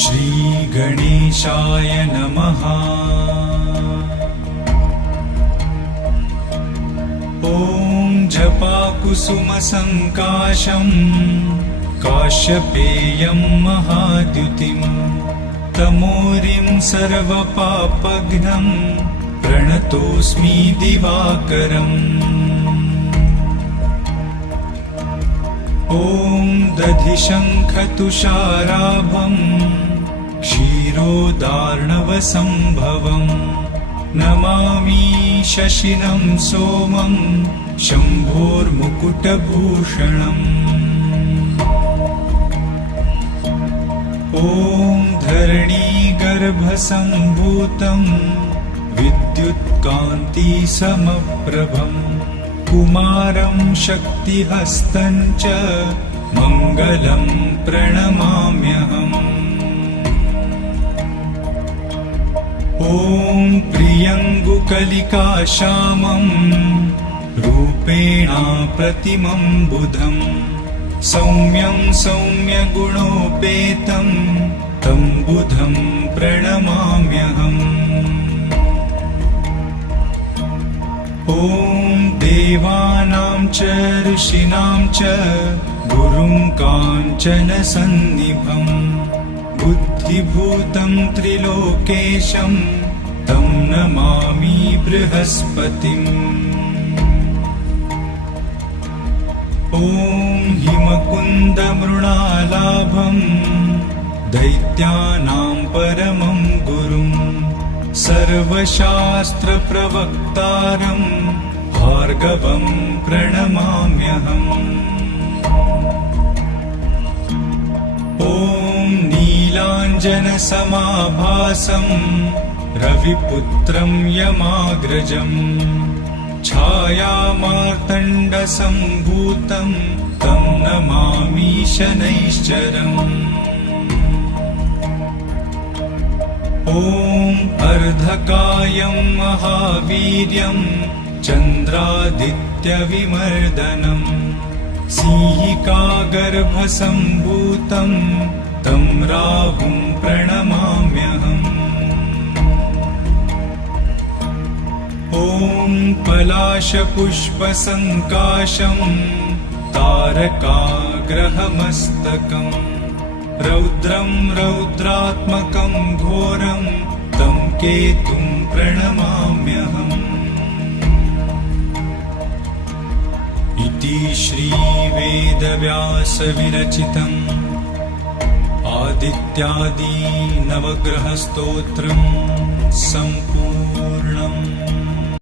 श्रीगणेशाय नमः। ॐ जपाकुसुमसङ्काशं काश्यपेयं महाद्युतिं तमोरिं सर्वपापघ्नं प्रणतोऽस्मि दिवाकरम्। ॐ दधिशङ्खतुषाराभं क्षीरोदार्णवसम्भवं नमामि शशिनं सोमं शम्भोर्मुकुटभूषणम्। ॐ धरणीगर्भसम्भूतं विद्युत्कान्तिसमप्रभं कुमारं शक्तिहस्तं च मङ्गलं प्रणमाम्यहम्। ॐ प्रियङ्गुकलिकाश्यामं रूपेणा प्रतिमं बुधं सौम्यं सौम्यगुणोपेतं तं बुधं प्रणमाम्यहम्। ॐ देवानां च ऋषीणां च गुरुं काञ्चनसन्निभं बुद्धिभूतं त्रिलोकेशं तं नमामि बृहस्पतिम्। ॐ हिमकुन्दमृणालाभं दैत्यानां परमं गुरुं सर्वशास्त्रप्रवक्तारं भार्गवं प्रणमाम्यहम्। ॐ नीलाञ्जनसमाभासं रविपुत्रं यमाग्रजं छायामार्तण्डसम्भूतं तं नमामि शनैश्चरम्। ॐ अर्धकायं महावीर्यं चन्द्रादित्यविमर्दनं सिंहिकागर्भसम्भूतं तं राहुं प्रणमाम्यहम्। ॐ पलाशपुष्पसङ्काशं तारकाग्रहमस्तकं रौद्रं रौद्रात्मकं घोरं तं केतुं प्रणमाम्यहम्। इति श्रीवेदव्यासविरचितम् आदित्यादि नवग्रहस्तोत्रं सम्पूर्णम्।